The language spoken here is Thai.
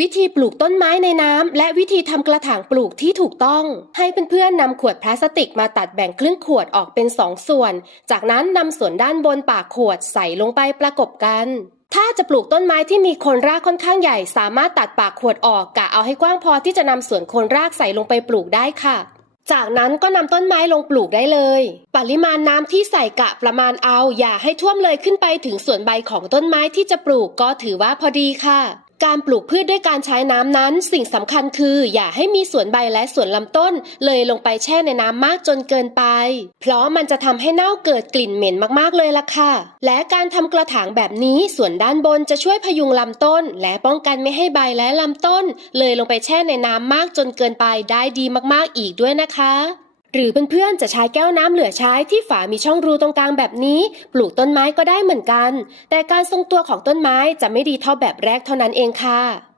วิธีปลูกต้นไม้ในน้ำและวิธีทำกระถางปลูกที่ถูกต้อง ให้เพื่อนๆนำขวดพลาสติกมาตัดแบ่งครึ่งขวดออกเป็นสองส่วน จากนั้นนำส่วนด้านบนปากขวดใส่ลงไปประกบกัน ถ้าจะปลูกต้นไม้ที่มีโคนรากค่อนข้างใหญ่ สามารถตัดปากขวดออกกะเอาให้กว้างพอที่จะนำส่วนโคนรากใส่ลงไปปลูกได้ค่ะ จากนั้นก็นำต้นไม้ลงปลูกได้เลย ปริมาณน้ำที่ใส่กะประมาณเอา อย่าให้ท่วมเลยขึ้นไปถึงส่วนใบของต้นไม้ที่จะปลูกก็ถือว่าพอดีค่ะ การปลูกพืชด้วยการใช้น้ำนั้น สิ่งสำคัญคือ อย่าให้มีส่วนใบและส่วนลำต้น เลยลงไปแช่ในน้ำมากจนเกินไป เพราะมันจะทำให้เน่าเกิดกลิ่นเหม็นมากๆเลยล่ะค่ะ และการทำกระถางแบบนี้ส่วนด้านบนจะช่วยพยุงลำต้น และป้องกันไม่ให้ใบและลำต้น เลยลงไปแช่ในน้ำมากจนเกินไปได้ดีมากๆอีกด้วยนะคะ หรือเพื่อนๆจะใช้แก้วน้ำเหลือใช้ที่ฝามีช่องรูตรงกลางแบบนี้ ปลูกต้นไม้ก็ได้เหมือนกัน แต่การทรงตัวของต้นไม้จะไม่ดีเท่าแบบแรกเท่านั้นเองค่ะ